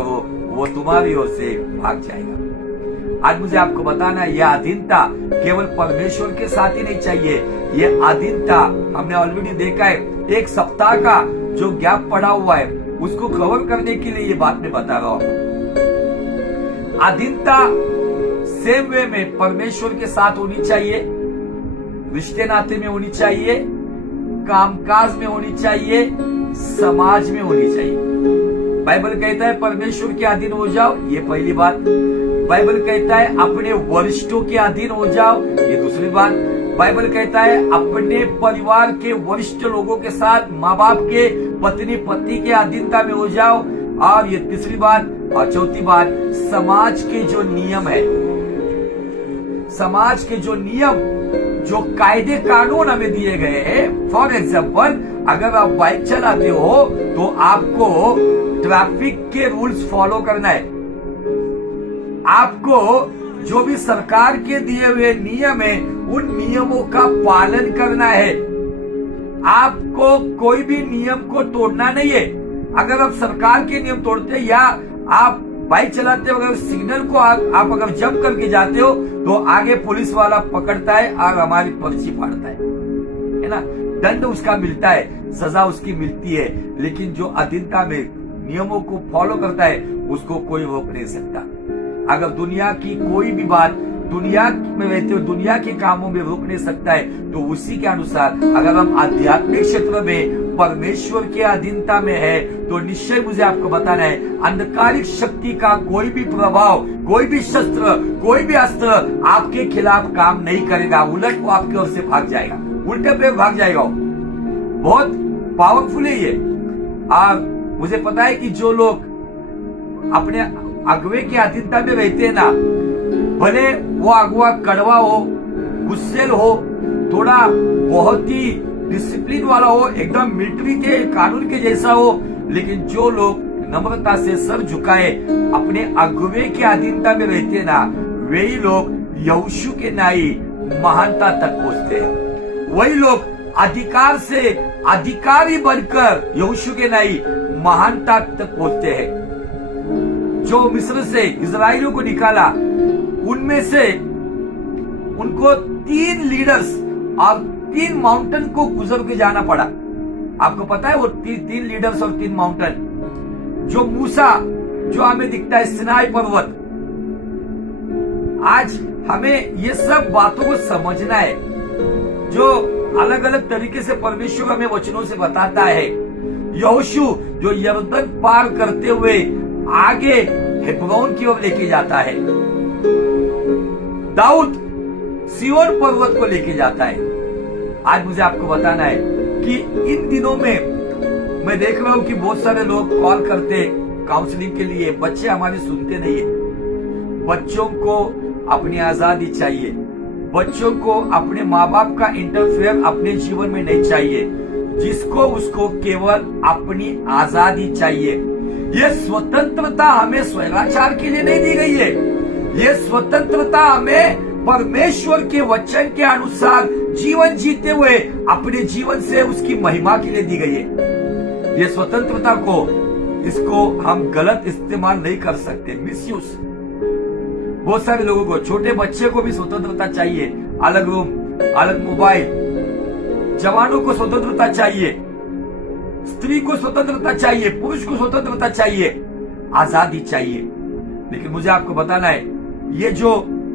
करो, वो तुम्हारी ओर से भाग जाएगा। आज मुझे आपको बताना है, यह अधीनता केवल परमेश्वर के साथ ही नहीं चाहिए। यह अधीनता हमने ऑलरेडी देखा है, एक सप्ताह का जो गैप पड़ा हुआ है उसको कवर करने के लिए ये बात मैं बता रहा हूं। अधीनता सेम वे में परमेश्वर के साथ होनी चाहिए, रिश्ते नाते में होनी चाहिए, कामकाज में होनी चाहिए, समाज में होनी चाहिए। बाइबल कहता है परमेश्वर के अधीन हो जाओ, ये पहली बात। बाइबल कहता है अपने वरिष्ठों के अधीन हो जाओ, ये दूसरी बात। बाइबल कहता है अपने परिवार के वरिष्ठ लोगों के साथ, माँ बाप के, पत्नी पति के अधीनता में हो जाओ, और ये तीसरी बात। और चौथी बात, समाज के जो नियम है, समाज के जो नियम, जो कायदे कानून हमें दिए गए हैं। फॉर एग्जाम्पल, अगर आप बाइक चलाते हो तो आपको ट्रैफिक के रूल्स फॉलो करना है। आपको जो भी सरकार के दिए हुए नियम है उन नियमों का पालन करना है। आपको कोई भी नियम को तोड़ना नहीं है। अगर आप सरकार के नियम तोड़ते हैं या आप बाइक चलाते हो, अगर सिग्नल को आप अगर जंप करके जाते हो तो आगे पुलिस वाला पकड़ता है और हमारी पर्ची फाड़ता है ना, दंड उसका मिलता है, सजा उसकी मिलती है। लेकिन जो अधीनता में नियमों को फॉलो करता है उसको कोई रोक नहीं सकता। अगर दुनिया की कोई भी बात दुनिया में रहते हुए दुनिया के कामों में रोक नहीं सकता है, तो उसी के अनुसार अगर हम आध्यात्मिक क्षेत्र में परमेश्वर के अधीनता में है तो निश्चय मुझे आपको बताना है, अंधकारिक शक्ति का कोई भी प्रभाव, कोई भी शस्त्र, कोई भी अस्त्र आपके खिलाफ काम नहीं करेगा। उलट वो आपकी ओर से भाग जाएगा, उल्टे पे भाग जाएगा। बहुत पावरफुल है ये। और मुझे पता है कि जो लोग अपने अगुवे की अधीनता में रहते हैं ना, भले वो अगुआ कड़वा हो, गुस्सेल हो, थोड़ा बहुत ही डिसिप्लिन वाला हो, एकदम मिलिट्री के कानून के जैसा हो, लेकिन जो लोग नम्रता से सर झुकाए अपने अगुवे की अधीनता में रहते हैं ना, वही लोग यहोशू के नाई महानता तक पहुंचते हैं। वही लोग अधिकार से अधिकारी बनकर यहोशू के नाई महानता तक पहुंचते हैं। जो मिस्र से इजराइलियों को निकाला, उनमें से उनको 3 लीडर्स और 3 माउंटेन को गुजर के जाना पड़ा। आपको पता है वो 3 लीडर्स और 3 माउंटेन। जो मूसा, जो हमें दिखता है सिनाई पर्वत। आज हमें ये सब बातों को समझना है, जो अलग अलग तरीके से परमेश्वर हमें वचनों से बताता है। यहोशू जो यरदन पार करते हुए आगे हेब्रोन की ओर लेके जाता है। दाऊद सिय्योन पर्वत को लेके जाता है। आज मुझे आपको बताना है कि इन दिनों में मैं देख रहा हूं कि बहुत सारे लोग कॉल करते काउंसलिंग के लिए, बच्चे हमारे सुनते नहीं है। बच्चों को अपनी आजादी चाहिए, बच्चों को अपने माँ बाप का इंटरफेयर अपने जीवन में नहीं चाहिए। जिसको उसको केवल अपनी आजादी चाहिए। ये स्वतंत्रता हमें स्वेच्छाचार के लिए नहीं दी गई है। ये स्वतंत्रता हमें परमेश्वर के वचन के अनुसार जीवन जीते हुए अपने जीवन से उसकी महिमा के लिए दी गई है। ये स्वतंत्रता को, इसको हम गलत इस्तेमाल नहीं कर सकते, मिसयूज। बहुत सारे लोगों को, छोटे बच्चे को भी स्वतंत्रता चाहिए, अलग रूम, अलग मोबाइल। जवानों को स्वतंत्रता चाहिए, स्त्री को स्वतंत्रता चाहिए, पुरुष को स्वतंत्रता चाहिए, आजादी चाहिए। लेकिन मुझे आपको बताना है, ये जो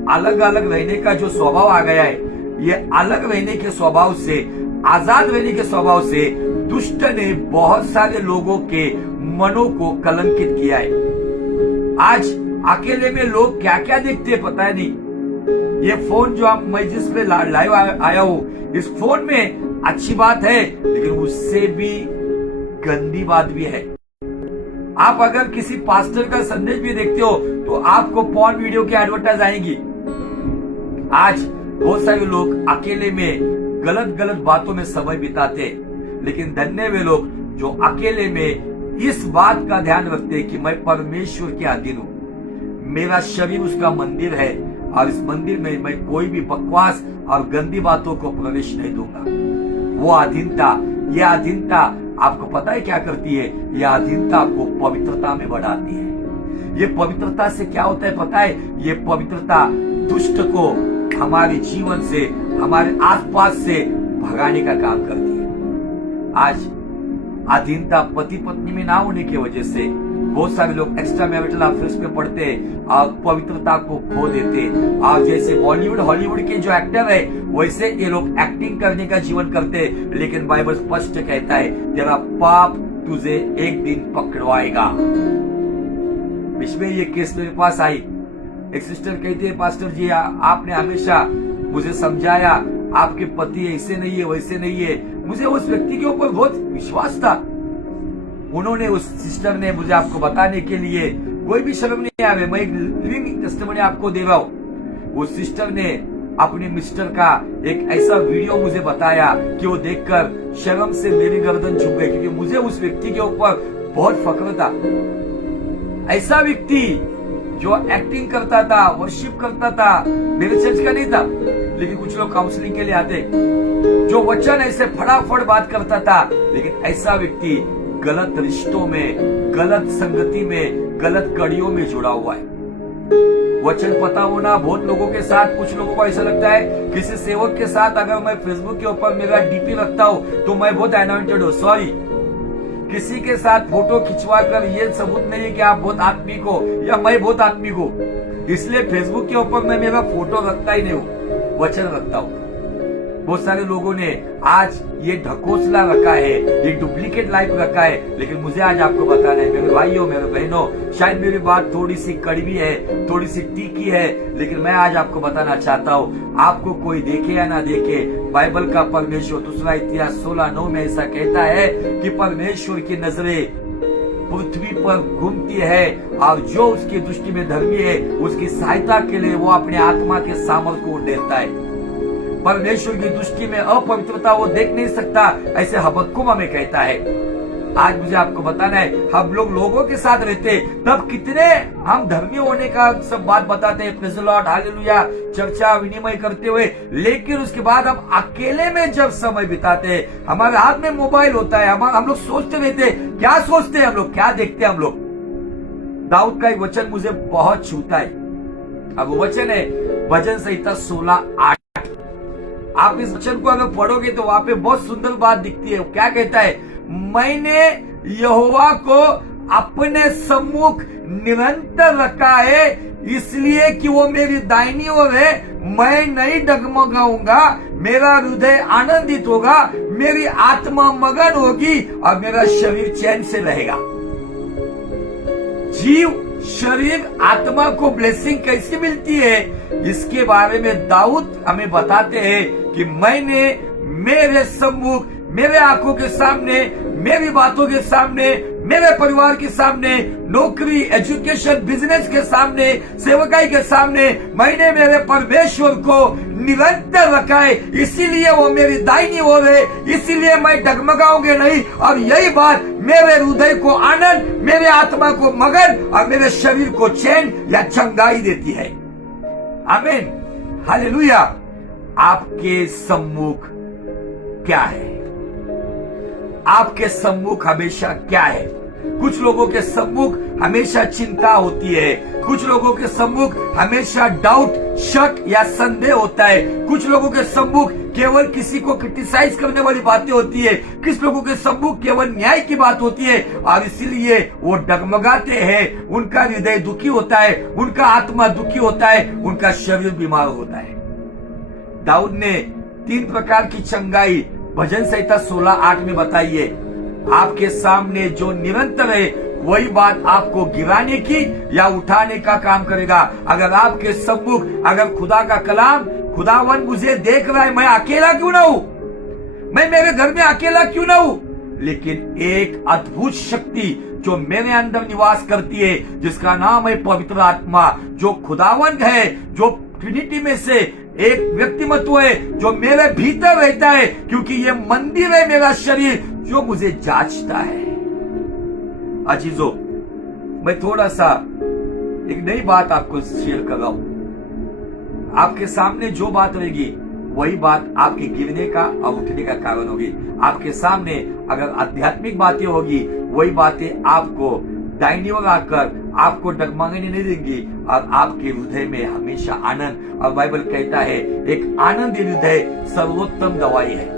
अलग अलग रहने का जो स्वभाव आ गया है, ये अलग रहने के स्वभाव से, आजाद रहने के स्वभाव से दुष्ट ने बहुत सारे लोगों के मनों को कलंकित किया है। आज अकेले में लोग क्या क्या देखते हैं पता है नहीं। ये फोन जो मैं जिस पे लाइव आया हूं, इस फोन में अच्छी बात है लेकिन उससे भी गंदी बात भी है। आप अगर किसी पास्टर का संदेश भी देखते हो तो आपको पॉर्न वीडियो की एडवर्टाइज आएंगी। आज बहुत सारे लोग अकेले में गलत गलत बातों में समय बिताते, लेकिन धन्य वे लोग जो अकेले में इस बात का ध्यान रखते हैं कि मैं परमेश्वर के अधीन हूं, मेरा शरीर उसका मंदिर है और इस मंदिर में मैं कोई भी बकवास और गंदी बातों को प्रवेश नहीं दूंगा। वो अधीनता, यह अधीनता आपको पता है क्या करती है? यह अधीनता आपको पवित्रता में बढ़ाती है। ये पवित्रता से क्या होता है पता है? ये पवित्रता दुष्ट को हमारे जीवन से, हमारे आसपास से भगाने का काम करती है। आज अधीनता पति पत्नी में ना होने की वजह से बहुत सारे लोग एक्स्ट्रा मैरिटल अफेयर्स पे पड़ते हैं और पवित्रता को खो देते हैं। और जैसे बॉलीवुड हॉलीवुड के जो एक्टर है वैसे ये लोग एक्टिंग करने का जीवन करते हैं, लेकिन बाइबल स्पष्ट कहता है तेरा पाप तुझे एक दिन पकड़वाएगा। इसमें ये केस मेरे पास आई, एक सिस्टर कहती है पास्टर जी आपने हमेशा मुझे समझाया आपके पति ऐसे नहीं है वैसे नहीं है। मुझे उस व्यक्ति के ऊपर बहुत विश्वास था। उन्होंने, उस सिस्टर ने मुझे आपको बताने के लिए कोई भी शर्म नहीं आवे, मैं एक लिविंग टेस्टिमनी आपको दे रहा हूँ। उस सिस्टर ने अपने मिस्टर का एक ऐसा वीडियो मुझे बताया कि वो देखकर शर्म से मेरी गर्दन झुक गई, क्योंकि मुझे उस व्यक्ति के ऊपर बहुत फख्र था। ऐसा व्यक्ति जो एक्टिंग करता था, वर्शिप करता था, मेरे चर्च का नहीं था, लेकिन कुछ लोग काउंसलिंग के लिए आते, जो वचन ऐसे फटाफट बात करता था, लेकिन ऐसा व्यक्ति गलत रिश्तों में, गलत संगति में, गलत कड़ियों में जुड़ा हुआ है। वचन पता होना बहुत लोगों के साथ, कुछ लोगों को ऐसा लगता है किसी सेवक के साथ अगर मैं फेसबुक के ऊपर मेरा डीपी रखता हूँ तो मैं बहुत अनॉइंटेड हूँ। सॉरी, किसी के साथ फोटो खिंचवा कर ये सबूत नहीं है कि आप बहुत आत्मिक हो या मैं बहुत आत्मिक हूँ। इसलिए फेसबुक के ऊपर मैं मेरा फोटो रखता ही नहीं हूँ, वचन रखता हूँ। बहुत सारे लोगों ने आज ये ढकोसला रखा है, ये डुप्लीकेट लाइफ रखा है, लेकिन मुझे आज आपको बताना है मेरे भाइयों, मेरे बहनों, शायद मेरी बात थोड़ी सी कड़वी है, थोड़ी सी तीखी है, लेकिन मैं आज आपको बताना चाहता हूँ, आपको कोई देखे या ना देखे, बाइबल का परमेश्वर दूसरा इतिहास 16:9 में ऐसा कहता है कि परमेश्वर की नजरें पृथ्वी पर घूमती है और जो उसकी दृष्टि में धर्मी है उसकी सहायता के लिए वो अपने आत्मा के सामर्थ्य को देता है। परमेश्वर की दृष्टि में अपवित्रता वो देख नहीं सकता, ऐसे हबक्कुक हमें कहता है। आज मुझे आपको बताना है, हम लोग लोगों के साथ रहते तब कितने हम धर्मी होने का सब बात बताते हैं, प्रेज़ द लॉर्ड, हालेलुया, चर्चा विनिमय करते हुए, लेकिन उसके बाद हम अकेले में जब समय बिताते हैं, हमारे हाथ में मोबाइल होता है, हम लोग सोचते रहते, क्या सोचते हैं हम लोग, क्या देखते हैं हम लोग। दाऊद का एक वचन मुझे बहुत छूता है। अब वो वचन है भजन संहिता 16:8। आप इस वचन को अगर पढ़ोगे तो वहां पे बहुत सुंदर बात दिखती है। क्या कहता है? मैंने यहोवा को अपने सम्मुख निरंतर रखा है, इसलिए कि वो मेरी दाहिनी ओर है। मैं नहीं डगमगाऊंगा, मेरा हृदय आनंदित होगा, मेरी आत्मा मगन होगी और मेरा शरीर चैन से रहेगा। जीव, शरीर, आत्मा को ब्लेसिंग कैसे मिलती है, इसके बारे में दाऊद हमें बताते हैं कि मैंने मेरे सम्मुख, मेरे आंखों के सामने, मेरी बातों के सामने, मेरे परिवार के सामने, नौकरी, एजुकेशन, बिजनेस के सामने, सेवकाई के सामने मैंने मेरे परमेश्वर को निरंतर रखा है, इसीलिए वो मेरी दाहिनी ओर है, इसीलिए मैं डगमगाऊंगे नहीं। और यही बात मेरे हृदय को आनंद, मेरे आत्मा को मगन और मेरे शरीर को चैन या चंगाई देती है। आमीन, हालेलुया। आपके सम्मुख क्या है? आपके सम्मुख हमेशा क्या है? कुछ लोगों के सम्मुख हमेशा चिंता होती है, कुछ लोगों के सम्मुख हमेशा डाउट, शक या संदेह होता है, कुछ लोगों के सम्मुख केवल किसी को क्रिटिसाइज करने वाली बातें होती है, कुछ लोगों के सम्मुख केवल न्याय की बात होती है और इसीलिए वो डगमगाते हैं, उनका हृदय दुखी होता है, उनका आत्मा दुखी होता है, उनका शरीर बीमार होता है। दाऊद ने 3 प्रकार की चंगाई भजन संहिता 16:8 में बताई है। आपके सामने जो निरंतर है वही बात आपको गिराने की या उठाने का काम करेगा। अगर आपके सम्मुख, अगर खुदा का कलाम, खुदावन मुझे देख रहा है, मैं अकेला क्यों ना हूं, मैं मेरे घर में अकेला क्यों ना हूं, लेकिन एक अद्भुत शक्ति जो मेरे अंदर निवास करती है, जिसका नाम है पवित्र आत्मा, जो खुदावन है, जो ट्रिनिटी में से एक व्यक्तिमत्व है, जो मेरे भीतर रहता है, क्योंकि ये मंदिर है मेरा शरीर जो मुझे जांचता है। अजीजों, मैं थोड़ा सा एक नई बात आपको शेयर कर रहा हूं। आपके सामने जो बात रहेगी वही बात आपके गिरने का और उठने का कारण होगी। आपके सामने अगर आध्यात्मिक बातें होगी वही बातें आपको दाहिनी ओर आकर आपको डगमगाने नहीं देंगी और आपके हृदय में हमेशा आनंद। और बाइबल कहता है एक आनंदी हृदय सर्वोत्तम दवाई है।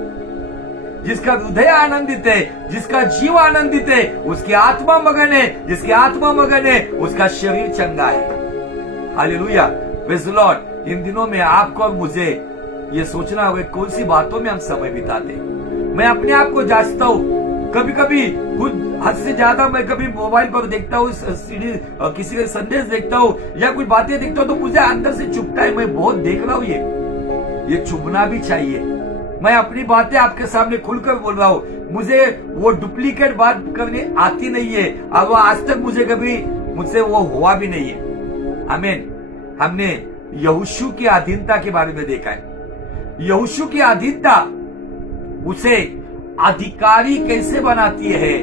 जिसका हृदय आनंदित है, जिसका जीव आनंदित है, उसकी आत्मा मगन है, जिसकी आत्मा मगन है उसका शरीर चंगा है। Hallelujah, praise the Lord. इन दिनों में आपको और मुझे ये सोचना होगा कौन सी बातों में हम समय बिताते। मैं अपने आप को जांचता हूँ, कभी कभी कुछ हद से ज्यादा मैं कभी मोबाइल पर देखता हूँ, सीडी किसी का संदेश देखता हूँ या कुछ बातें देखता हूँ तो मुझे अंदर से चुभता है। मैं बहुत देख रहा हूँ, ये चुभना भी चाहिए। मैं अपनी बातें आपके सामने खुलकर बोल रहा हूँ। मुझे वो डुप्लीकेट बात करनी आती नहीं है और वो आज तक मुझसे वो हुआ भी नहीं है। आमीन। हमने यहोशू की अधीनता के बारे में देखा है। यहोशू की अधीनता उसे अधिकारी कैसे बनाती है।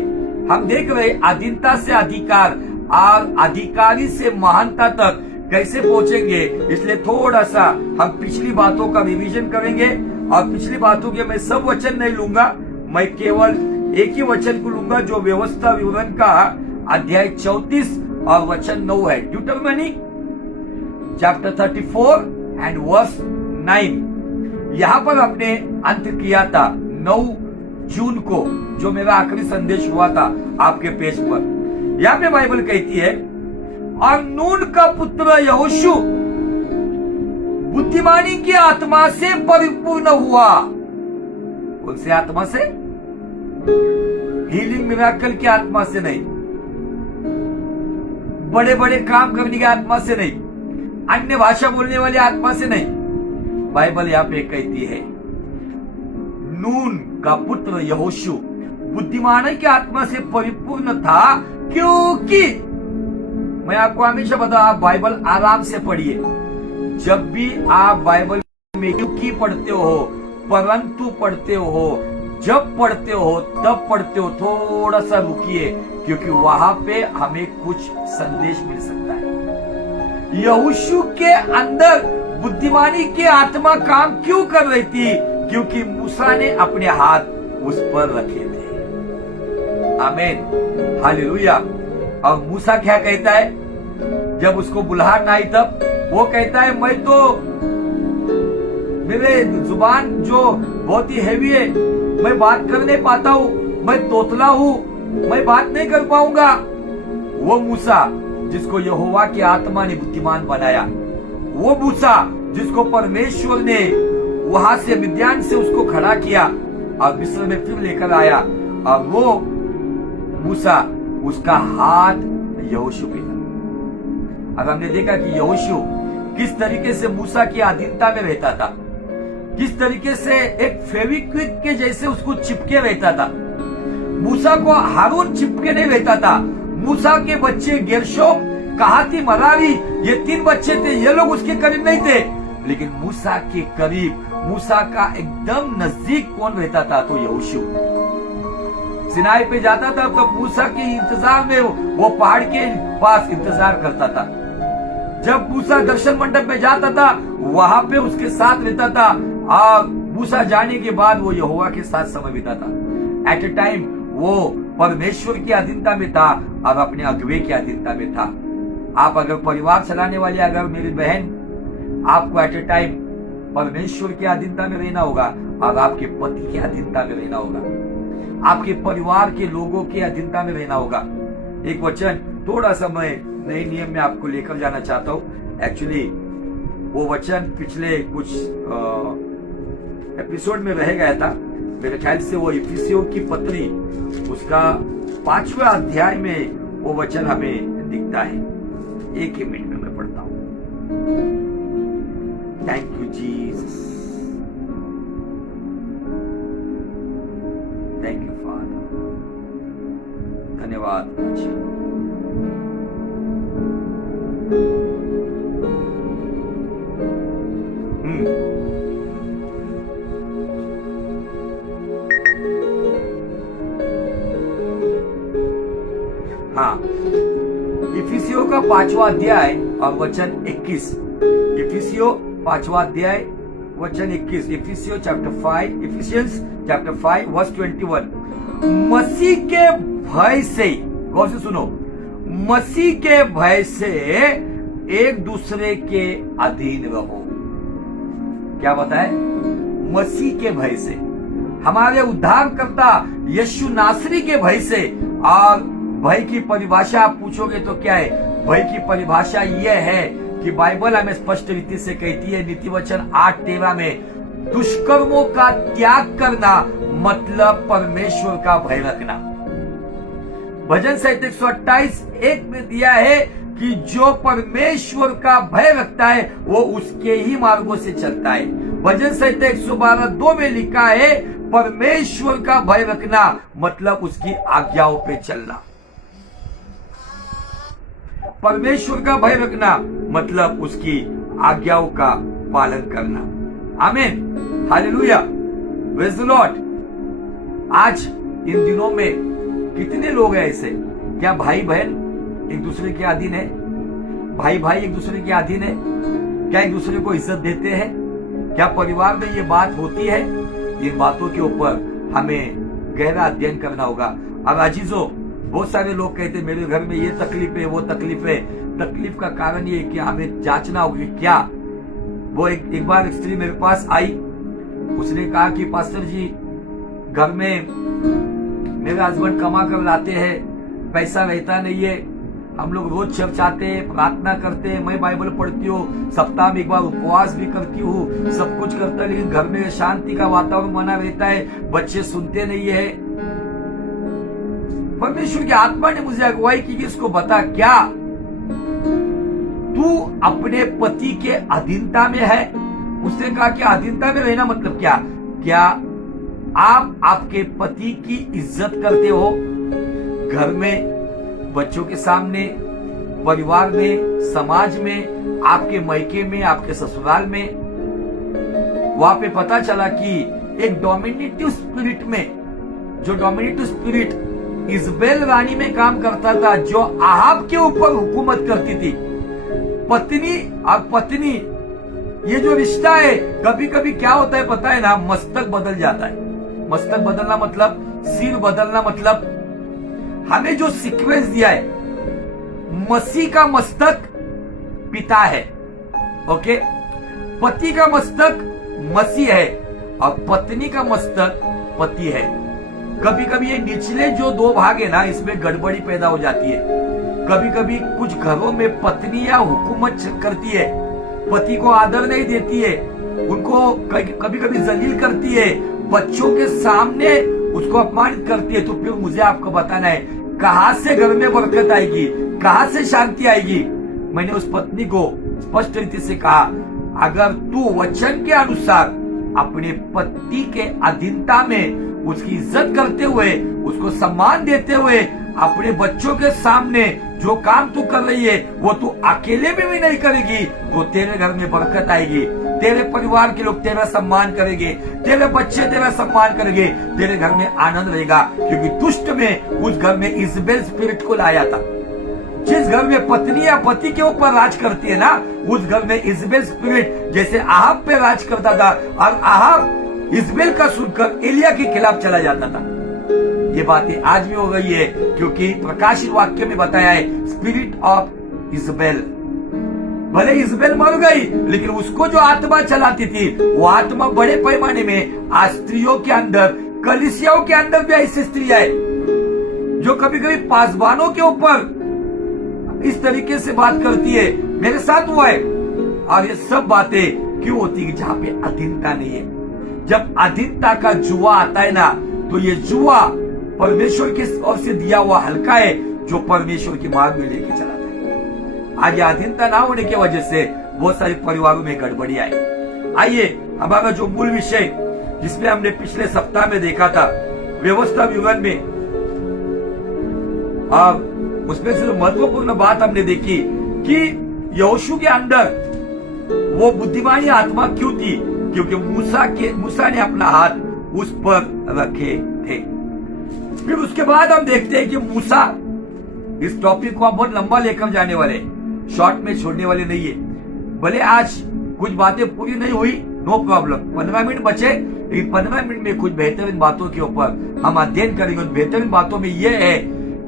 हम देख रहे अधीनता से अधिकार और अधिकारी से महानता तक कैसे पहुंचेंगे। इसलिए थोड़ा सा हम पिछली बातों का रिवीजन करेंगे और पिछली बातों के मैं सब वचन नहीं लूंगा, मैं केवल एक ही वचन को लूंगा जो व्यवस्था विवरण का अध्याय 34 और वचन 9 है। ड्यूटरमनी चैप्टर 34 एंड वर्स 9। यहाँ पर हमने अंत किया था 9 जून को, जो मेरा आखिरी संदेश हुआ था आपके पेज पर। यहाँ पे बाइबल कहती है और नून का पुत्र यहोशू बुद्धिमानी की आत्मा से परिपूर्ण हुआ। कौन सी आत्मा से? हीलिंग मिराकल की आत्मा से नहीं, बड़े बड़े काम करने की आत्मा से नहीं, अन्य भाषा बोलने वाली आत्मा से नहीं। बाइबल यहाँ पे कहती है नून का पुत्र यहोशू बुद्धिमानी की आत्मा से परिपूर्ण था, क्योंकि मैं आपको हमेशा बता, आप बाइबल आराम से पढ़िए। जब भी आप बाइबल में क्योंकि पढ़ते हो, परंतु पढ़ते हो, जब पढ़ते हो, तब पढ़ते हो, थोड़ा सा रुकिए, क्योंकि वहां पे हमें कुछ संदेश मिल सकता है। यहोशू के अंदर बुद्धिमानी की आत्मा काम क्यों कर रही थी? क्योंकि मूसा ने अपने हाथ उस पर रखे थे। आमीन, हालेलुया। और मूसा क्या कहता है जब उसको बुलाहट आई तब? वो कहता है मैं तो, मेरे जुबान जो बहुत ही हैवी है, मैं बात कर नहीं पाता हूँ, मैं तोतला हूँ, मैं बात नहीं कर पाऊंगा। वो मूसा जिसको यहोवा की आत्मा ने बुद्धिमान बनाया, वो मूसा जिसको परमेश्वर ने वहां से मिद्यान से उसको खड़ा किया और मिस्र में फिर लेकर आया, और वो मूसा उसका हाथ यहोशू पे था। अब हमने देखा कि यहोशू किस तरीके से मूसा की अधीनता में रहता था, किस तरीके से एक फेविक्विक के जैसे उसको चिपके रहता था। मूसा को हारून चिपके नहीं रहता था। मूसा के बच्चे गेर्शोम, कहाती, मरारी, ये 3 बच्चे थे, ये लोग उसके करीब नहीं थे। लेकिन मूसा के करीब, मूसा का एकदम नजदीक कौन रहता था? तो यहोशू। सिनाई पे जाता था तो मूसा के इंतजार में वो पहाड़ के पास इंतजार करता था। जब मूसा दर्शन मंडप में जाता था वहां पे उसके साथ रहता था, और मूसा जाने के बाद वो यहोवा के साथ समय बिताता। एट ए टाइम वो परमेश्वर की अधीनता में था और अपने अगुवे की अधीनता में था। आप अगर परिवार चलाने वाले, अगर मेरी बहन, आपको एट ए टाइम परमेश्वर की अधीनता में रहना होगा और आपके पति की अधीनता में रहना होगा, आपके परिवार के लोगों की अधीनता में रहना होगा। एक वचन थोड़ा सा मैं नए नियम में आपको लेकर जाना चाहता हूँ। एक्चुअली वो वचन पिछले कुछ एपिसोड में रह गया था, मेरे ख्याल से वो इफिसियों की पत्री उसका 5वां अध्याय में वो वचन हमें दिखता है। एक ही मिनट में मैं पढ़ता हूँ। Thank you Jesus, thank you father, धन्यवाद। हाँ, इफिसियों का 5वां अध्याय और वचन 21। इफिसियों 5वां अध्याय वचन 21। इफिसियों चैप्टर 5, इफिशियंस चैप्टर 5 वर्स 21। मसीह के भय से, गौर से सुनो, मसीह के भय से एक दूसरे के अधीन रहो। क्या बताए? मसीह के भय से, हमारे उद्धारकर्ता यीशु नासरी के भय से। और भय की परिभाषा आप पूछोगे तो क्या है? भय की परिभाषा यह है कि बाइबल हमें स्पष्ट रीति से कहती है, नीतिवचन 8:13 में, दुष्कर्मों का त्याग करना मतलब परमेश्वर का भय रखना। भजन संहिता 128:1 में दिया है कि जो परमेश्वर का भय रखता है वो उसके ही मार्गों से चलता है। भजन संहिता 112:2 में लिखा है, परमेश्वर का भय रखना मतलब उसकी आज्ञाओं पे चलना। परमेश्वर का भय रखना मतलब उसकी आज्ञाओं का पालन करना। आमीन, हालेलुया, प्रेज़ द लॉर्ड। आज इन दिनों में कितने लोग हैं ऐसे? क्या भाई बहन एक दूसरे के अधीन है? भाई भाई एक दूसरे के अधीन है? क्या एक दूसरे को इज्जत देते हैं? क्या परिवार में ये बात होती है? इन बातों के ऊपर हमें गहरा अध्ययन करना होगा। अब अजीजों, बहुत सारे लोग कहते हैं मेरे घर में ये तकलीफ है, वो तकलीफ है। तकलीफ का कारण ये है कि हमें जांचना होगा क्या। वो एक बार एक स्त्री मेरे पास आई, उसने कहा कि पास्टर जी, घर में मेरे हस्बैंड कमा कर लाते हैं, पैसा रहता नहीं है, हम लोग रोज चर्च आते हैं, प्रार्थना करते हैं, मैं बाइबल पढ़ती हूँ, सप्ताह में एक बार उपवास भी करती हूँ, सब कुछ करता, लेकिन घर में शांति का वातावरण बना रहता है, बच्चे सुनते नहीं है। परमेश्वर की आत्मा ने मुझे अगुवाई की कि इसको बता, क्या तू अपने पति के अधीनता में है? उसने कहा कि अधीनता में रहना मतलब क्या? क्या आप आपके पति की इज्जत करते हो? घर में, बच्चों के सामने, परिवार में, समाज में, आपके मायके में, आपके ससुराल में। वहां पे पता चला कि एक डोमिनेटिव स्पिरिट में, जो डोमिनेटिव स्पिरिट इजबेल रानी में काम करता था, जो आहाब के ऊपर हुकूमत करती थी। पत्नी और पत्नी, ये जो रिश्ता है, कभी कभी क्या होता है पता है ना, मस्तक बदल जाता है। मस्तक बदलना मतलब, सिर बदलना मतलब, हमें जो सीक्वेंस दिया है, मसीह का मस्तक पिता है, ओके, पति का मस्तक मसीह है और पत्नी का मस्तक पति है। कभी कभी ये निचले जो दो भाग है ना, इसमें गड़बड़ी पैदा हो जाती है। कभी कभी कुछ घरों में पत्नियां हुकूमत करती है, पति को आदर नहीं देती है, उनको कभी कभी जलील करती है, बच्चों के सामने उसको अपमानित करती है। तो फिर मुझे आपको बताना है, कहां से घर में बरकत आएगी, कहां से शांति आएगी। मैंने उस पत्नी को स्पष्ट रीति से कहा, अगर तू वचन के अनुसार अपने पति के अधीनता में उसकी इज्जत करते हुए, उसको सम्मान देते हुए, अपने बच्चों के सामने जो काम तू कर रही है वो तू अकेले में भी नहीं करेगी, तो तेरे घर में बरकत आएगी, तेरे परिवार के लोग तेरा सम्मान करेंगे, तेरे बच्चे तेरा सम्मान करेंगे, तेरे घर में आनंद रहेगा। क्योंकि दुष्ट में उस घर में इजबेल स्पिरिट को लाया था। जिस घर में पत्नी या पति के ऊपर राज करती है ना, उस घर में इजबेल स्पिरिट जैसे आहाब पे राज करता था, और आहाब इजबेल का सुनकर एलिया के खिलाफ चला जाता था। ये बातें आज भी हो गई है, क्योंकि प्रकाशित वाक्य में बताया है, स्पिरिट ऑफ इजबेल। भले इजबेल मर गई, लेकिन उसको जो आत्मा चलाती थी, वो आत्मा बड़े पैमाने में आज स्त्रियों के अंदर, कलीसियाओं के अंदर भी ऐसी स्त्रियां है जो कभी कभी पासवानों के ऊपर इस तरीके से बात करती है। मेरे साथ हुआ है। और ये सब बातें क्यों होती है? जहां पे अधीनता नहीं है। जब अधीनता का जुआ आता है ना, तो ये जुआ परमेश्वर की ओर से दिया हुआ हल्का है, जो परमेश्वर की मार्ग में लेके चलाता है। आज अधीनता ना होने की वजह से बहुत सारे परिवारों में गड़बड़ी आई। आइए, हमारा जो मूल विषय जिसमें हमने पिछले सप्ताह में देखा था, व्यवस्था विवरण में, और उसमें से जो महत्वपूर्ण बात हमने देखी कि यहोशू के अंदर वो बुद्धिमानी आत्मा क्यों थी? क्योंकि मूसा ने अपना हाथ उस पर रखे थे। फिर उसके बाद हम देखते हैं कि मूसा, इस टॉपिक को आप बहुत लंबा लेकर जाने वाले, शॉर्ट में छोड़ने वाले नहीं है। भले आज कुछ बातें पूरी नहीं हुई, नो प्रॉब्लम, 15 मिनट बचे, लेकिन 15 मिनट में कुछ बेहतरीन बातों के ऊपर हम अध्ययन करेंगे। उन बेहतरीन बातों में यह है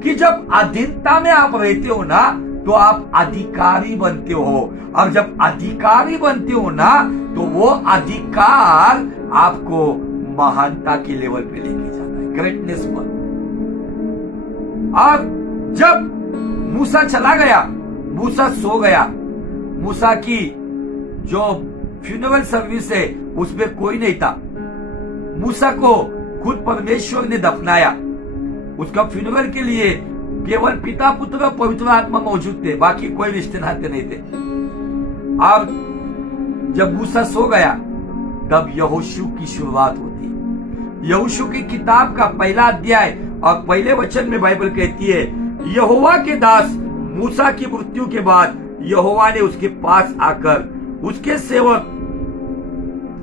कि जब अधीनता में आप रहते हो ना तो आप अधिकारी बनते हो, और जब अधिकारी बनते हो ना तो वो अधिकार आपको महानता के लेवल पे लेके जाता है, ग्रेटनेस पर। और जब मूसा चला गया, मूसा सो गया, मूसा की जो फ्यूनरल सर्विस है उसमें कोई नहीं था, मूसा को खुद परमेश्वर ने दफनाया, उसका फ्यूनरल के लिए केवल पिता पुत्र और पवित्र आत्मा मौजूद थे, बाकी कोई रिश्ते नाते नहीं थे। और जब मूसा सो गया तब यहोशू की शुरुआत होती। यहोशू की किताब का पहला अध्याय और पहले वचन में बाइबल कहती है, यहोवा के दास मूसा की मृत्यु के बाद यहोवा ने उसके पास आकर उसके सेवक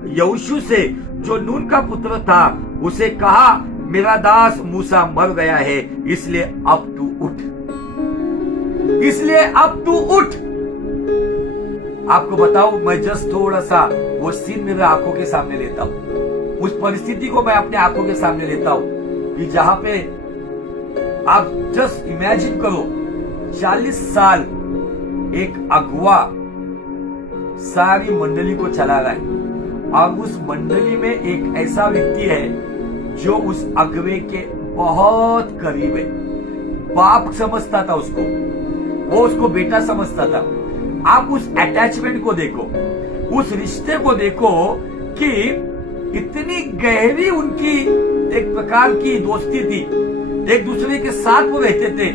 यहोशू से, जो नून का पुत्र था, उसे कहा, मेरा दास मूसा मर गया है, इसलिए अब तू उठ, इसलिए अब तू उठ। आपको बताऊं, मैं जस्ट थोड़ा सा वो सीन मेरे आंखों के सामने लेता हूं, उस परिस्थिति को मैं अपने आंखों के सामने लेता हूं कि जहां पे आप जस्ट इमेजिन करो, 40 साल एक अगुआ सारी मंडली को चला रहा है, और उस मंडली में एक ऐसा व्यक्ति है जो उस अगवे के बहुत करीब है, बाप समझता था उसको, वो उसको बेटा समझता था। आप उस अटैचमेंट को देखो, उस रिश्ते को देखो कि इतनी गहरी उनकी एक प्रकार की दोस्ती थी, एक दूसरे के साथ वो रहते थे।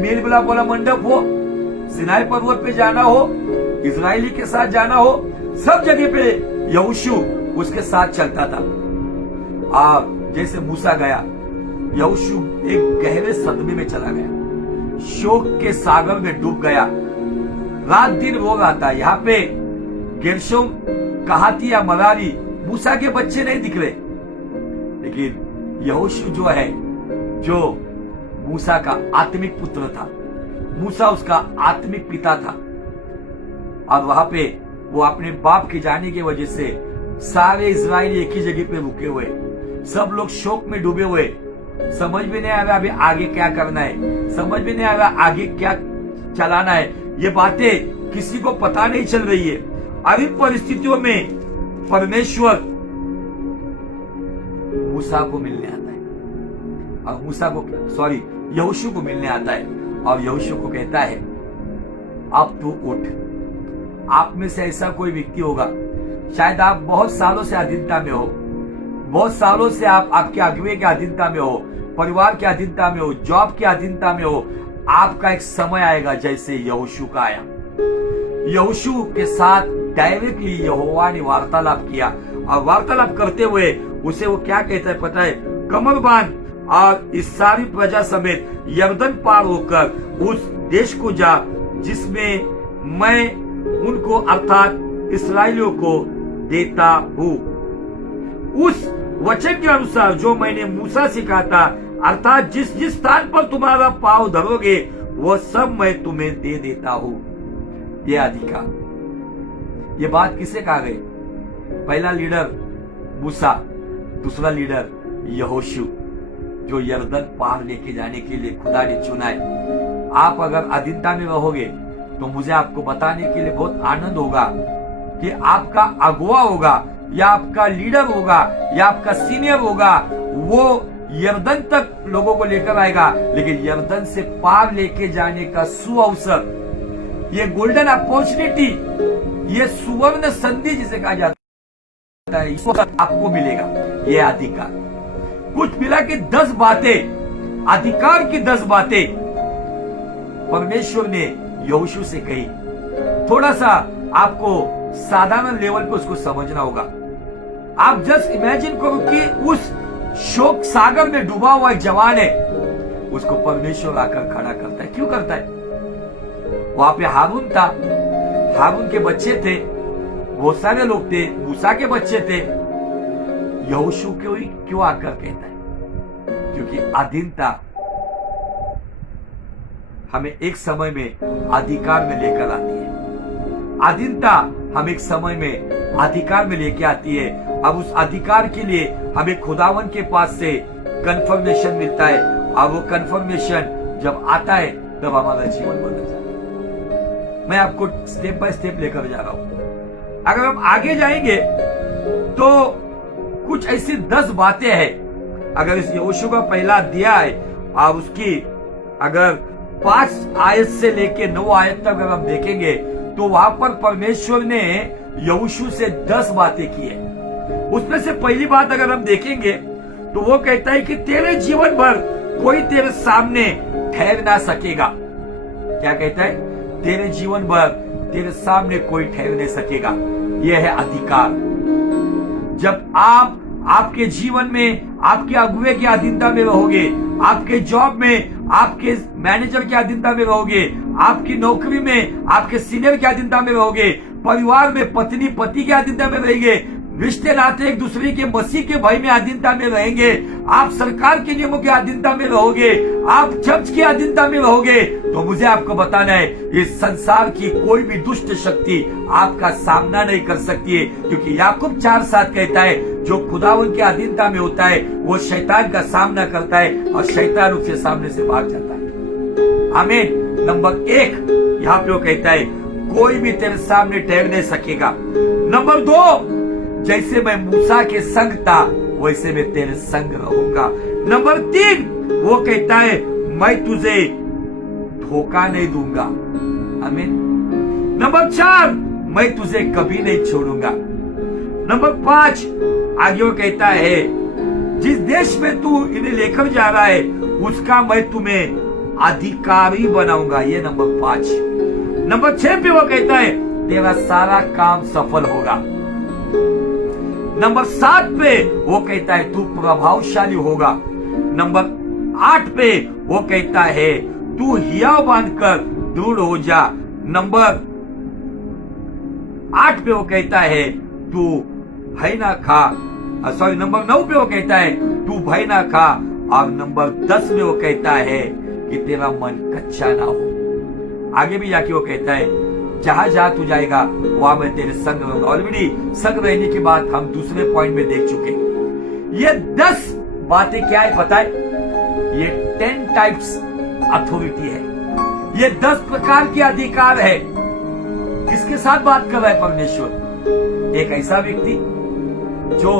मेल मिलाप वाला मंडप हो, सिनाई पर्वत पे जाना हो, इजरायली के साथ जाना हो, सब जगह पे यहोशू उसके साथ चलता था। आप जैसे मूसा गया, यहोशू एक गहरे सदमे में चला गया, शोक के सागर में डूब गया, रात दिन रो रहा था। यहाँ पे गेर्शोम, कहाती या मरारी, मूसा के बच्चे नहीं दिख रहे, लेकिन यहोशू जो है, जो मूसा का आत्मिक पुत्र था, मूसा उसका आत्मिक पिता था, और वहां पे वो अपने बाप के जाने की वजह से सारे इजराइली एक ही जगह पे रुके हुए, सब लोग शोक में डूबे हुए, समझ में नहीं आ रहा अभी आगे क्या करना है, समझ में नहीं आ रहा आगे क्या चलाना है, ये बातें किसी को पता नहीं चल रही है। और इन परिस्थितियों में परमेश्वर मूसा को मिलने आता है, और यहोशू को मिलने आता है, और यहोशू को कहता है, अब तू उठ। आप में से ऐसा कोई व्यक्ति होगा, शायद आप बहुत सालों से अधीनता में हो, बहुत सालों से आप आपके अगुवे के अधीनता में हो, परिवार के अधीनता में हो, जॉब के अधीनता में हो। आपका एक समय आएगा जैसे यहोशू का आया। यहोशू के साथ डायरेक्टली यहोवा ने वार्तालाप किया, और वार्तालाप करते हुए उसे वो क्या कहता है पता है, कमर बांध और इस सारी प्रजा समेत यरदन पार होकर उस देश को जा जिसमें मैं उनको अर्थात इस्राएलियों को देता हूं। उस वचन के अनुसार जो मैंने मूसा से कहा था, अर्थात जिस जिस स्थान पर तुम्हारा पांव धरोगे वो सब मैं तुम्हें दे देता हूं, ये अधिकार। ये बात किसे कहा गई? पहला लीडर मूसा, दूसरा लीडर यहोशू, जो यरदन पार लेके जाने के लिए खुदा ने चुना है। आप अगर अधीनता में रहोगे तो मुझे आपको बताने के लिए बहुत आनंद होगा कि आपका अगुवा होगा, या आपका लीडर होगा, या आपका सीनियर होगा, वो यरदन तक लोगों को लेकर आएगा, लेकिन यरदन से पार लेके जाने का सुअवसर, ये गोल्डन अपॉर्चुनिटी, ये सुवर्ण संधि जिसे कहा जाता है, आपको मिलेगा। ये अधिकार कुछ मिला के 10 बातें, अधिकार की 10 बातें परमेश्वर ने यहोशू से कही। थोड़ा सा आपको साधारण लेवल पे उसको समझना होगा। आप जस्ट इमेजिन करो कि उस शोक सागर में डूबा हुआ एक जवान है, उसको परमेश्वर आकर खड़ा करता है। क्यों करता है? वहां पे हारून था, हारून के बच्चे थे, बहुत सारे लोग थे, मूसा के बच्चे थे। यहोशू क्यों आकर कहता है? क्योंकि अधीनता हमें एक समय में अधिकार में लेकर आती है। अधीनता हम एक समय में अधिकार में लेके आती है। अब उस अधिकार के लिए हमें खुदावन के पास से कंफर्मेशन मिलता है, और वो कंफर्मेशन जब आता है तब हमारा जीवन बदल जाता है। मैं आपको स्टेप बाय स्टेप लेकर जा रहा हूं। अगर हम आगे जाएंगे तो कुछ ऐसी 10 बातें हैं। अगर इस यहोशू का पहला अध्याय और उसकी अगर 5 आयत से लेके 9 आयत तक अगर हम देखेंगे तो वहां पर परमेश्वर ने यहोशू से 10 बातें की है। उसमें से पहली बात अगर हम देखेंगे तो वो कहता है कि तेरे जीवन भर कोई तेरे सामने ठहर ना सकेगा। क्या कहता है? तेरे जीवन भर तेरे सामने कोई ठहर नहीं सकेगा। यह है अधिकार। जब आप आपके जीवन में आपके अगुवे की अधीनता में रहोगे, आपके जॉब में आपके मैनेजर की अधीनता में रहोगे, आपकी नौकरी में आपके सीनियर की अधीनता में रहोगे, परिवार में पत्नी पति की अधीनता में रहेंगे, रिश्ते नाते एक दूसरे के मसीह के भय में अधीनता में रहेंगे, आप सरकार के नियमों के अधीनता में रहोगे, आप चर्च की अधीनता में रहोगे, तो मुझे आपको बताना है इस संसार की कोई भी दुष्ट शक्ति आपका सामना नहीं कर सकती है। क्योंकि याकूब 4:7 कहता है जो खुदावन की अधीनता में होता है वो शैतान का सामना करता है और शैतान उसके सामने से भाग जाता है। आमीन। नंबर 1 यहाँ पे वो कहता है कोई भी तेरे सामने ठहर नहीं सकेगा। नंबर 2, जैसे मैं मूसा के संग था वैसे मैं तेरे संग रहूंगा। नंबर 3 वो कहता है मैं तुझे धोखा नहीं दूंगा। आमीन। नंबर 4 मैं तुझे कभी नहीं छोड़ूंगा। नंबर 5 आगे वो कहता है जिस देश में तू इन्हें लेकर जा रहा है उसका मैं तुम्हें अधिकारी बनाऊंगा। ये नंबर 5। नंबर 6 पे वो कहता है तेरा सारा काम सफल होगा। नंबर 7 पे वो कहता है तू प्रभावशाली होगा। नंबर 8 पे वो कहता है तू हियाव बांधकर दूर हो जा। नंबर 8 पे वो कहता है तू भय ना खा। नंबर 9 पे वो कहता है तू भय ना खा। और नंबर 10 में वो कहता है कि तेरा मन कच्चा ना हो। आगे भी जाके वो कहता है जहां जहां तू जाएगा वहां मैं तेरे संग रहूंगा। ऑलरेडी संग रहने की बात हम दूसरे पॉइंट में देख चुके। ये 10 बातें क्या है पता है? ये 10 टाइप्स अथॉरिटी है। ये 10 प्रकार के अधिकार है। किसके साथ बात कर रहा है परमेश्वर? एक ऐसा व्यक्ति जो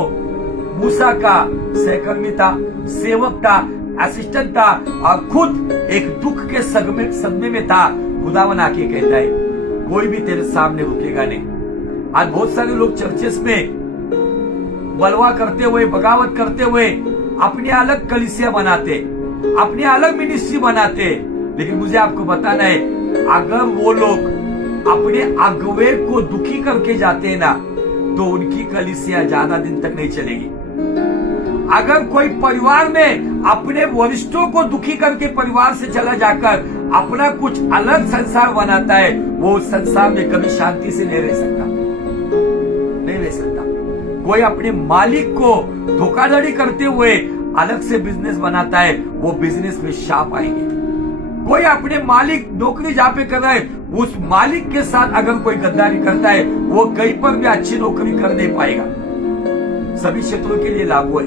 मूसा का सहकर्मी था, सेवक था, असिस्टेंट था और खुद एक दुख के सदमे में था। खुदावन आके कहता है कोई भी तेरे सामने रुकेगा नहीं। आज बहुत सारे लोग चर्चेस में बलवा करते हुए, बगावत करते हुए अपनी अलग कलीसिया बनाते, अपनी अलग मिनिस्ट्री बनाते। लेकिन मुझे आपको बताना है अगर वो लोग अपने अगुवे को दुखी करके जाते हैं ना तो उनकी कलीसिया ज्यादा दिन तक नहीं चलेगी। अगर कोई परिवार में अपने वरिष्ठों को दुखी करके परिवार से चला जाकर अपना कुछ अलग संसार बनाता है वो उस संसार में कभी शांति से नहीं रह सकता, नहीं रह सकता। कोई अपने मालिक को धोखाधड़ी करते हुए अलग से बिजनेस बनाता है वो बिजनेस में शाप आएंगे। कोई अपने मालिक नौकरी जहां पे कर रहा है उस मालिक के साथ अगर कोई गद्दारी करता है वो कहीं पर भी अच्छी नौकरी कर नहीं पाएगा। सभी क्षेत्रों के लिए लागू है,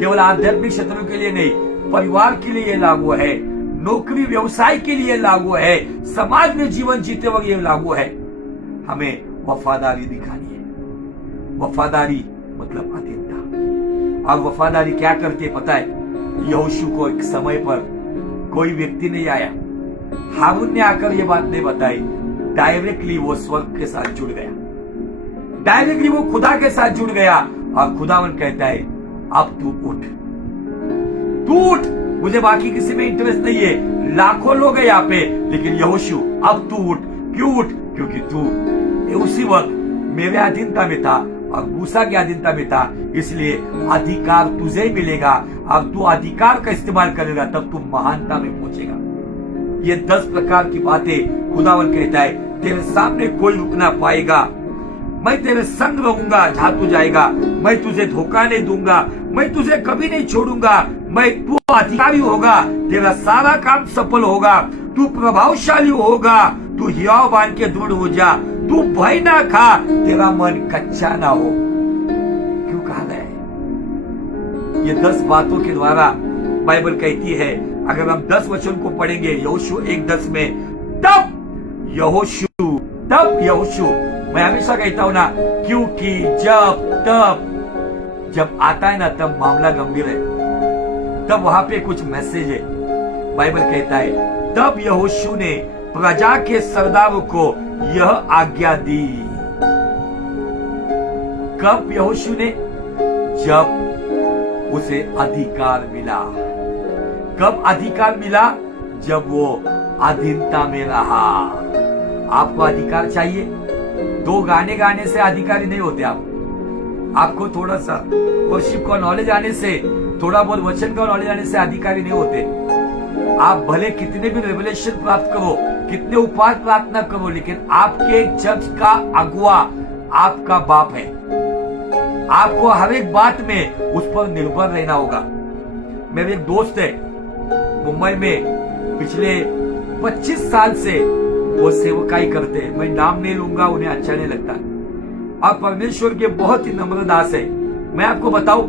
केवल आध्यात्मिक क्षेत्रों के लिए नहीं, परिवार के लिए लागू है, नौकरी व्यवसाय के लिए लागू है, समाज में जीवन जीते वक्त ये लागू है। हमें वफादारी दिखानी है। वफादारी मतलब अधीनता। और वफादारी क्या करती है पता है? यहोशू को एक समय पर कोई व्यक्ति नहीं आया, हारून ने आकर ये बात नहीं बताई, डायरेक्टली वो स्वर्ग के साथ जुड़ गया, डायरेक्टली वो खुदा के साथ जुड़ गया। और खुदावन कहता है अब तू उठ, तू उठ। मुझे बाकी किसी में इंटरेस्ट नहीं है, लाखों लोग हैं यहाँ पे, लेकिन यहोशू अब तू उठ। क्यों उठ? क्योंकि तू उसी वक्त मेरे अधीनता में था और मूसा की अधीनता में था, इसलिए अधिकार तुझे ही मिलेगा। अब तू अधिकार का इस्तेमाल करेगा तब तू महानता में पहुंचेगा। ये 10 प्रकार की बातें खुदावन कहता है तेरे सामने कोई रुक ना पाएगा। मैं तेरे संग रहूंगा जहां तू जाएगा, मैं तुझे धोखा नहीं दूंगा, मैं तुझे कभी नहीं छोड़ूंगा, मैं तू अधिकारी होगा, तेरा सारा काम सफल होगा, तू प्रभावशाली होगा, तू हियाव बांध के दृढ़ हो जा, तू भय ना खा, तेरा मन कच्चा ना हो। क्यों कहा गया है? ये 10 बातों के द्वारा बाइबल कहती है, अगर हम 10 वचन को पढ़ेंगे यहोशू 1:10 में, तब यहोशू, मैं हमेशा कहता हूं ना, क्योंकि जब आता है ना, तब मामला गंभीर है, तब वहां पे कुछ मैसेज है। बाइबल कहता है, तब यहोशू ने प्रजा के सरदारों को यह आज्ञा दी। कब यहोशू ने? जब उसे अधिकार मिला। कब अधिकार मिला? जब वो अधीनता में रहा। आपको अधिकार चाहिए? 2 गाने गाने से अधिकारी नहीं होते आप। आपको थोड़ा सा वर्शिप का नॉलेज आने से, थोड़ा बहुत वचन का नॉलेज आने से अधिकारी नहीं होते। आप भले कितने भी रेवलेशन प्राप्त करो, कितने उपवास प्रार्थना करो, लेकिन आपके चर्च का अगुआ आपका बाप है। आपको हर एक बात में उस पर निर्भर रहना होगा। मेरे एक दोस्त है मुंबई में, पिछले 25 साल से वो सेवकाई करते हैं। मैं नाम नहीं लूंगा, उन्हें अच्छा नहीं लगता। आप परमेश्वर के बहुत ही नम्र दास है। मैं आपको बताऊं,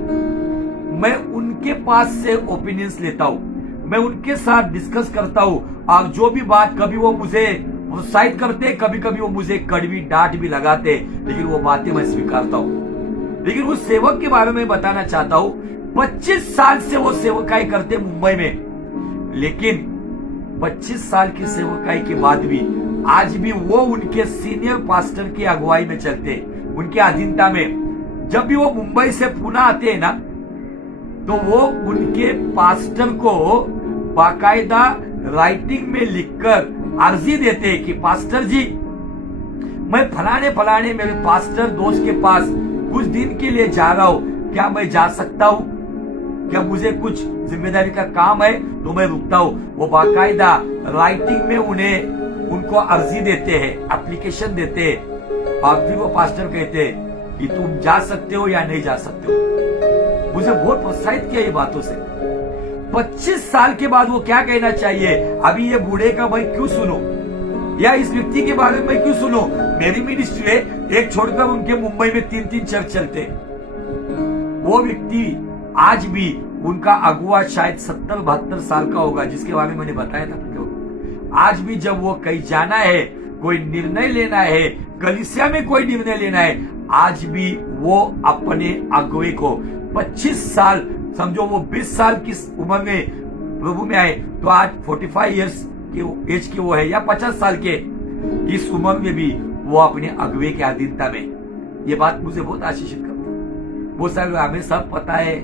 मैं उनके पास से ओपिनियंस लेता हूं, मैं उनके साथ डिस्कस करता हूं, और जो भी बात, कभी वो मुझे प्रोत्साहित करते, कभी कभी वो मुझे कड़वी डांट भी लगाते, लेकिन वो बातें मैं स्वीकारता हूं। लेकिन उस सेवक के बारे में बताना चाहता हूं, 25 साल से वो सेवकाई करते मुंबई में, लेकिन 25 साल की सेवकाई के बाद भी आज भी वो उनके सीनियर पास्टर की अगुवाई में चलते, उनके अधीनता में। जब भी वो मुंबई से पुणे आते हैं ना, तो वो उनके पास्टर को बाकायदा राइटिंग में लिखकर अर्जी देते कि पास्टर जी, मैं फलाने मेरे पास्टर दोस्त के पास कुछ दिन के लिए जा रहा हूं, क्या मैं जा सकता हूं? क्या मुझे कुछ जिम्मेदारी का काम है तो मैं रुकता हूं? वो बाकायदा राइटिंग में उनको अर्जी देते हैं, एप्लीकेशन देते हैं, और फिर वो पास्टर कहते हैं कि तुम जा सकते हो या नहीं जा सकते हो। मुझे बहुत प्रोत्साहित किया ये बातों से। 25 साल के बाद वो क्या कहना चाहिए? अभी ये बूढ़े का मैं क्यों सुनूं, या इस व्यक्ति के बारे में क्यों सुनूं? मेरी मिनिस्ट्री है, एक छोड़कर उनके मुंबई में 3-3 चर्च चलते। वो व्यक्ति आज भी, उनका अगुआ शायद 70-72 साल का होगा, जिसके बारे में मैंने बताया था। आज भी जब वो कहीं जाना है, कोई निर्णय लेना है, कलीसिया में कोई निर्णय लेना है, आज भी वो अपने अगुए को 25 साल, समझो वो 20 साल की उम्र में प्रभु में आए, तो आज 45 इयर्स की एज के वो है, या 50 साल के, इस उम्र में भी वो अपने अगुए के अधीनता में। ये बात मुझे बहुत आशीषित करती है। बहुत सारे हमें सब पता है,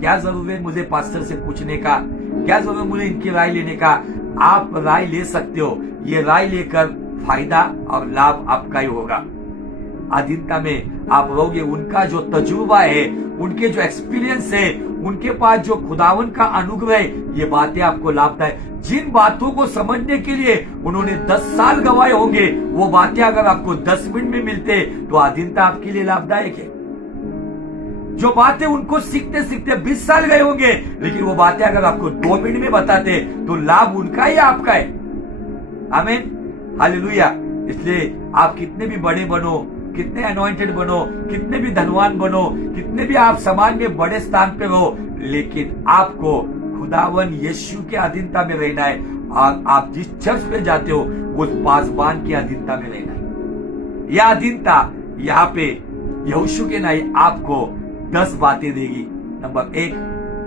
क्या जरूरत है मुझे पास्टर से पूछने का, क्या जरूरत मुझे इनकी राय लेने का? आप राय ले सकते हो, ये राय लेकर फायदा और लाभ आपका ही होगा। अधीनता में आप रहोगे, उनका जो तजुर्बा है, उनके जो एक्सपीरियंस है, उनके पास जो खुदावन का अनुग्रह है, ये बातें आपको लाभदायक। जिन बातों को समझने के लिए उन्होंने 10 साल गवाए होंगे, वो बातें अगर आपको 10 मिनट में मिलते तो अधीनता आपके लिए लाभदायक है। जो बातें उनको सीखते सीखते 20 साल गए होंगे, लेकिन वो बातें अगर आपको 2 मिनट में बताते तो लाभ उनका ही आपका है। आमीन, हालेलुया। इसलिए आप कितने भी बड़े बनो, कितने अनॉइंटेड बनो, कितने भी धनवान बनो, कितने भी आप समाज में बड़े स्थान पे रहो, लेकिन आपको खुदावन यीशु के अधीनता में रहना है। और आप जिस चर्च में जाते हो, उस पासबान की अधीनता में रहना है। यह अधीनता यहाँ पे यहोशू के नाई आपको 10 बातें देगी। नंबर 1,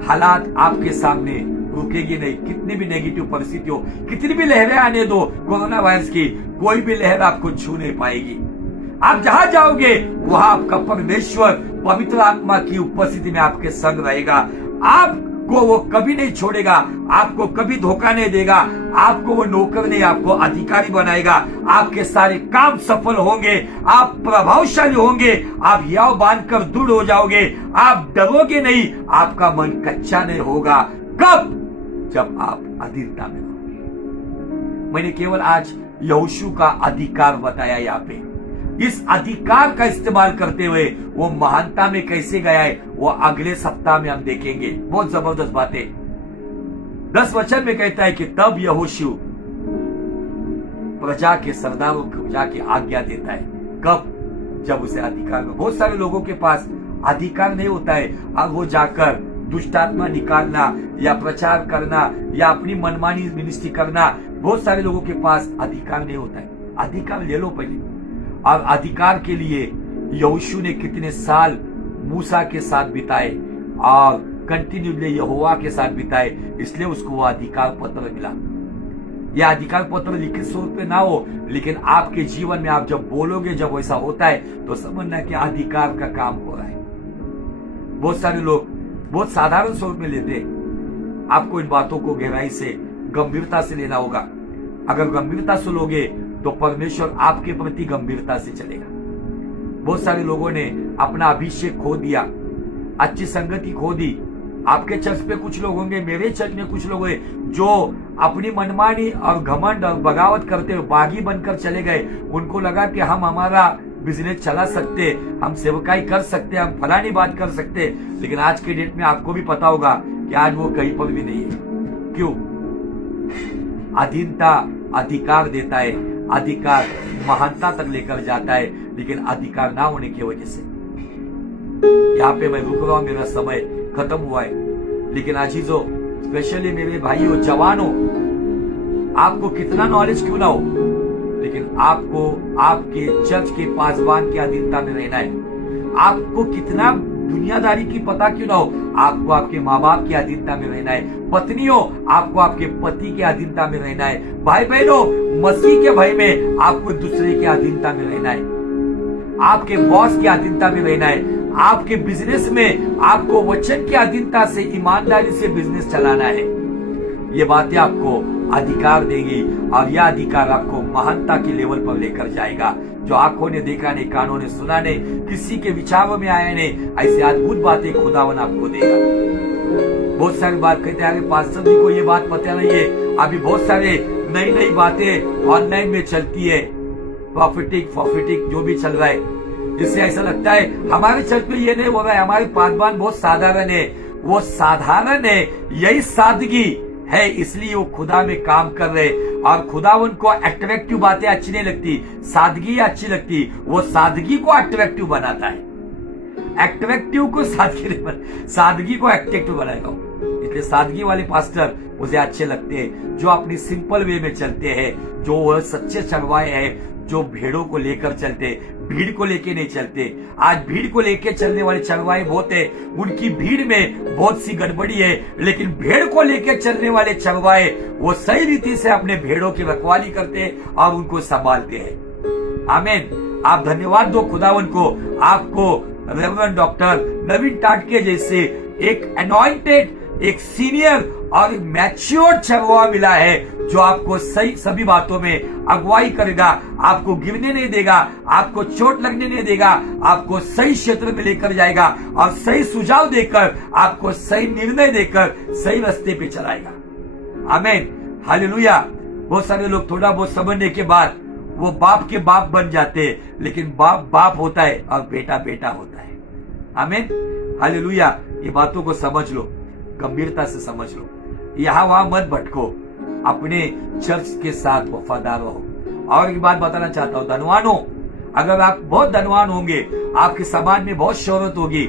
हालात आपके सामने रुकेगी नहीं। कितनी भी नेगेटिव परिस्थिति हो, कितनी भी लहरें आने दो कोरोना वायरस की, कोई भी लहर आपको छू नहीं पाएगी। आप जहां जाओगे वहां आपका परमेश्वर पवित्र आत्मा की उपस्थिति में आपके संग रहेगा। आपको वो कभी नहीं छोड़ेगा, आपको कभी धोखा नहीं देगा। आपको वो नौकर नहीं, आपको अधिकारी बनाएगा। आपके सारे काम सफल होंगे, आप प्रभावशाली होंगे, आप याव बांधकर दृढ़ हो जाओगे। आप डरोगे नहीं, आपका मन कच्चा नहीं होगा। कब? जब आप अधीनता में होंगे। मैंने केवल आज यहोशू का अधिकार बताया। यहाँ पे इस अधिकार का इस्तेमाल करते हुए वो महानता में कैसे गया है, वो अगले सप्ताह में हम देखेंगे। बहुत जबरदस्त बातें। 10 वचन में कहता है कि तब यहोशू प्रजा के सरदारों को जाके आज्ञा देता है। कब? जब उसे अधिकार में। बहुत सारे लोगों के पास अधिकार नहीं होता है, अब वो जाकर दुष्ट आत्मा निकालना या प्रचार करना या अपनी मनमानी मिनिस्ट्री करना, बहुत सारे लोगों के पास अधिकार नहीं होता है। अधिकार ले लो पहले। और अधिकार के लिए यहोशू ने कितने साल मूसा के साथ बिताए और कंटिन्यूली यहोवा के साथ बिताए, इसलिए उसको वो अधिकार पत्र मिला। यह अधिकार पत्र लिखित स्वरूप में ना हो, लेकिन आपके जीवन में आप जब बोलोगे, जब वैसा होता है, तो समझना कि अधिकार का काम हो रहा है। बहुत सारे लोग बहुत साधारण स्वरूप में लेते हैं। आपको इन बातों को गहराई से, गंभीरता से लेना होगा। अगर गंभीरता से लोगे तो परमेश्वर आपके प्रति गंभीरता से चलेगा। बहुत सारे लोगों ने अपना अभिषेक खो दिया, अच्छी संगति खो दी। आपके चर्च पे कुछ लोग होंगे, मेरे चर्च में कुछ लोग हैं जो अपनी मनमानी और घमंड और बगावत करते हुए बागी बनकर चले गए। उनको लगा कि हम हमारा बिजनेस चला सकते, हम सेवकाई कर सकते, हम फलानी बात कर सकते, लेकिन आज के डेट में आपको भी पता होगा कि आज वो कहीं पर भी नहीं है। क्यों? अधीनता अधिकार देता है, अधिकार महानता तक लेकर जाता है, लेकिन अधिकार ना होने की वजह से। यहाँ पे मैं रुक रहा हूं, मेरा समय खत्म हुआ है। लेकिन अजीजों, स्पेशली मेरे भाइयों, जवानों, आपको कितना नॉलेज क्यों ना हो, लेकिन आपको आपके चर्च के पासवान की अधीनता में रहना है। आपको कितना दुनियादारी की पता क्यों ना हो, आपको आपके माँ बाप की अधीनता में रहना है। पत्नियों, आपको आपके पति के अधीनता में रहना है। भाई बहनों, मसीह के भय में आपको दूसरे के अधीनता में रहना है। आपके बॉस की अधीनता में रहना है। आपके बिजनेस में आपको वचन की अधीनता से, ईमानदारी से बिजनेस चलाना है। ये बातें आपको अधिकार देंगी और यह अधिकार आपको महानता के लेवल पर लेकर जाएगा। जो आंखों ने देखा नहीं, कानों ने सुना नहीं, किसी के विचारों में आया नहीं, ऐसी अद्भुत बातें खुदावन आपको देगा। बहुत सारी बात कहते हैं, पास्टर जी को ये बात पता नहीं है। अभी बहुत सारे नई नई बातें ऑनलाइन में चलती है, प्रॉफिटिक जो भी चल रहा है, जिससे ऐसा लगता है हमारे चर्च में ये नहीं हो रहा है, हमारे पासवान बहुत साधारण है। वो साधारण है, यही सादगी है, इसलिए वो खुदा में काम कर रहे। और खुदावन को अट्रैक्टिव बातें अच्छी नहीं लगती, सादगी अच्छी लगती। वो सादगी को अट्रैक्टिव बनाता है, अट्रैक्टिव को सादगी को अट्रैक्टिव बनाएगा। इसलिए सादगी वाले पास्टर मुझे अच्छे लगते हैं, जो अपनी सिंपल वे में चलते हैं, जो वह सच्चे चरवाहे हैं, जो भेड़ों को लेकर चलते, भीड़ को लेके नहीं चलते। आज भीड़ को लेके चलने वाले चरवाहे बहुत है, उनकी भीड़ में बहुत सी गड़बड़ी है, लेकिन भेड़ को लेके चलने वाले चरवाहे वो सही रीति से अपने भेड़ों की रखवाली करते हैं और उनको संभालते हैं। आमीन। आप धन्यवाद दो खुदावन को, आपको रेवरेंड डॉक्टर नवीन टाटके जैसे एक अनॉइंटेड, एक सीनियर और मैच्योर चरवाहा मिला है, जो आपको सही सभी बातों में अगुवाई करेगा, आपको गिरने नहीं देगा, आपको चोट लगने नहीं देगा, आपको सही क्षेत्र में लेकर जाएगा और सही सुझाव देकर, आपको सही निर्णय देकर सही रास्ते पे चलाएगा। आमीन, हालेलुया। बहुत सारे लोग थोड़ा बहुत समझने के बाद वो बाप के बाप बन जाते हैं, लेकिन बाप बाप होता है और बेटा बेटा होता है। आमीन, हालेलुया। ये बातों को समझ लो, गंभीरता से समझ लो, यहाँ वहां मत भटको, अपने चर्च के साथ वफादार रहो। और एक बात बताना चाहता हूँ, धनवानों, अगर आप बहुत धनवान होंगे, आपके समाज में बहुत शोहरत होगी।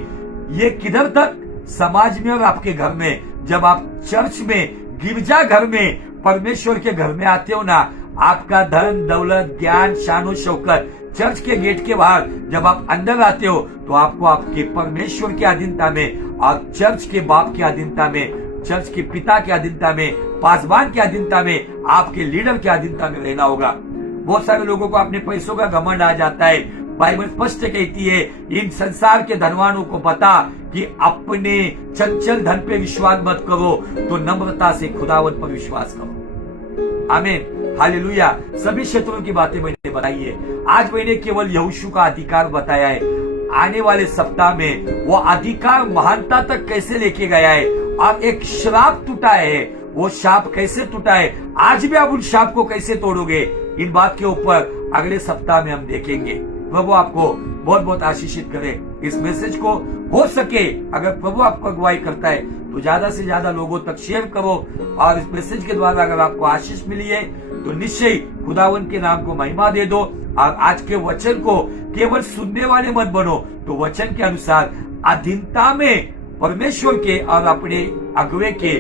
ये किधर तक? समाज में और आपके घर में। जब आप चर्च में, गिरजा घर में, परमेश्वर के घर में आते हो ना, आपका धन दौलत ज्ञान शान शौकत चर्च के गेट के बाहर जब आप अंदर आते हो, तो आपको आपके परमेश्वर की अधीनता में और चर्च के बाप की अधीनता में, चर्च के पिता की अधीनता में, पासवान की अधीनता में, आपके लीडर की अधीनता में रहना होगा। बहुत सारे लोगों को अपने पैसों का घमंड आ जाता है। बाइबल स्पष्ट कहती है, इन संसार के धनवानों को पता कि अपने चंचल धन पे विश्वास मत करो, तो नम्रता से खुदावन पर विश्वास करो। आमीन, हालेलुया। सभी क्षेत्रों की बातें मैंने बताई है। आज मैंने केवल यहोशू का अधिकार बताया है। आने वाले सप्ताह में वो अधिकार महानता तक कैसे लेके गया है और एक श्राप टूटा है, वो शाप कैसे टूटा है, आज भी आप उन शाप को कैसे तोड़ोगे, इन बात के ऊपर अगले सप्ताह में हम देखेंगे। प्रभु आपको बहुत बहुत आशीषित करे। इस मैसेज को हो सके, अगर प्रभु आपको अगुवाई करता है, तो ज्यादा से ज्यादा लोगों तक शेयर करो। और इस मैसेज के द्वारा अगर आपको आशीष मिली है, तो निश्चय खुदावन के नाम को महिमा दे दो। और आज के वचन को केवल सुनने वाले मत बनो, तो वचन के अनुसार अधीनता में परमेश्वर के और अपने अगुवे के,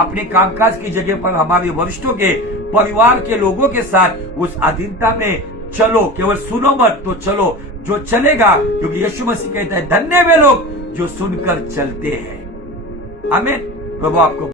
अपने कामकाज की जगह पर हमारे वरिष्ठों के, परिवार के लोगों के साथ उस अधीनता में चलो। केवल सुनो मत तो चलो, जो चलेगा, क्योंकि यीशु मसीह कहता है धन्य वे लोग जो सुनकर चलते हैं। आमीन। प्रभु आपको